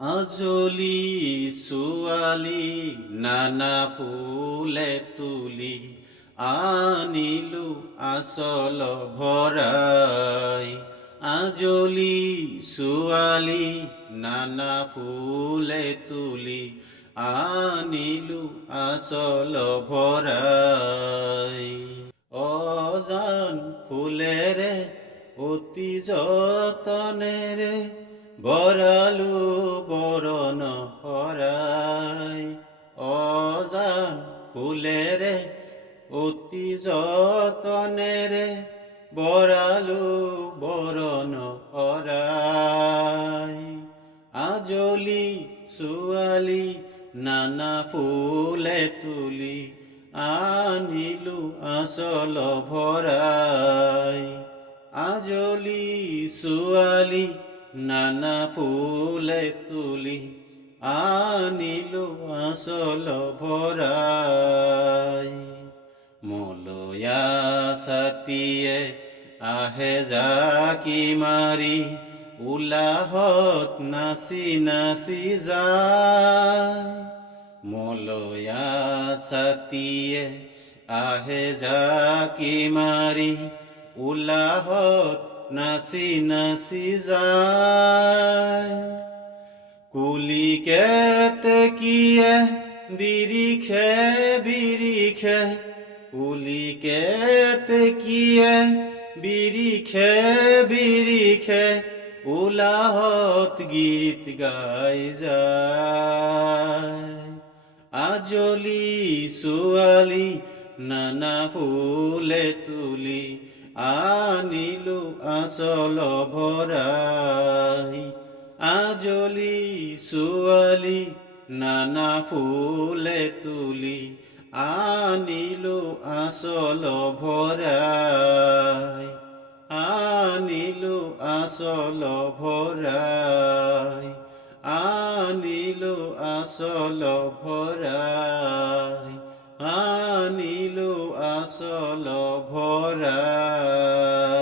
আজলি ছোৱালী নানা ফুলে তুলি আনিলো আচল ভৰাই। আজলি ছোৱালী নানা ফুলে তুলি আনিলো আচল ভৰাই। অজান ফুলেৰে অতি যতনেৰে বৰালো বৰণ শৰাই। অজান ফুলেৰে অতি যতনেৰে বৰালো বৰণ শৰাই। আজলি ছোৱালী নানা ফুলে তুলি আনিলো আচল ভৰাই। আজলি ছোৱালী নানা ফুলে তুলি আনিলো আচল ভৰাই। মলয়া ছাতিয়ে আহে জাকি মাৰি উলাহত নাচি নাচি যায়। মলয়া ছাতিয়ে আহে জাকি মাৰি উলাহত নাচি নাচি যায়। কুলি কেতেকীয়ে বিৰিখে বিৰিখে কুলি কেতেকীয়ে বিৰিখে বিৰিখে উলাহত গীত গাই যায়। আজলি ছোৱালী নানা ফুলে তুলি আনিলো আচল ভৰাই। আজলি ছোৱালী নানা ফুলে তুলি আনিলো আচল ভৰাই। আনিলো আচল ভৰাই। আনিলো আচল ভৰাই। আনিলো আচল ভৰাই।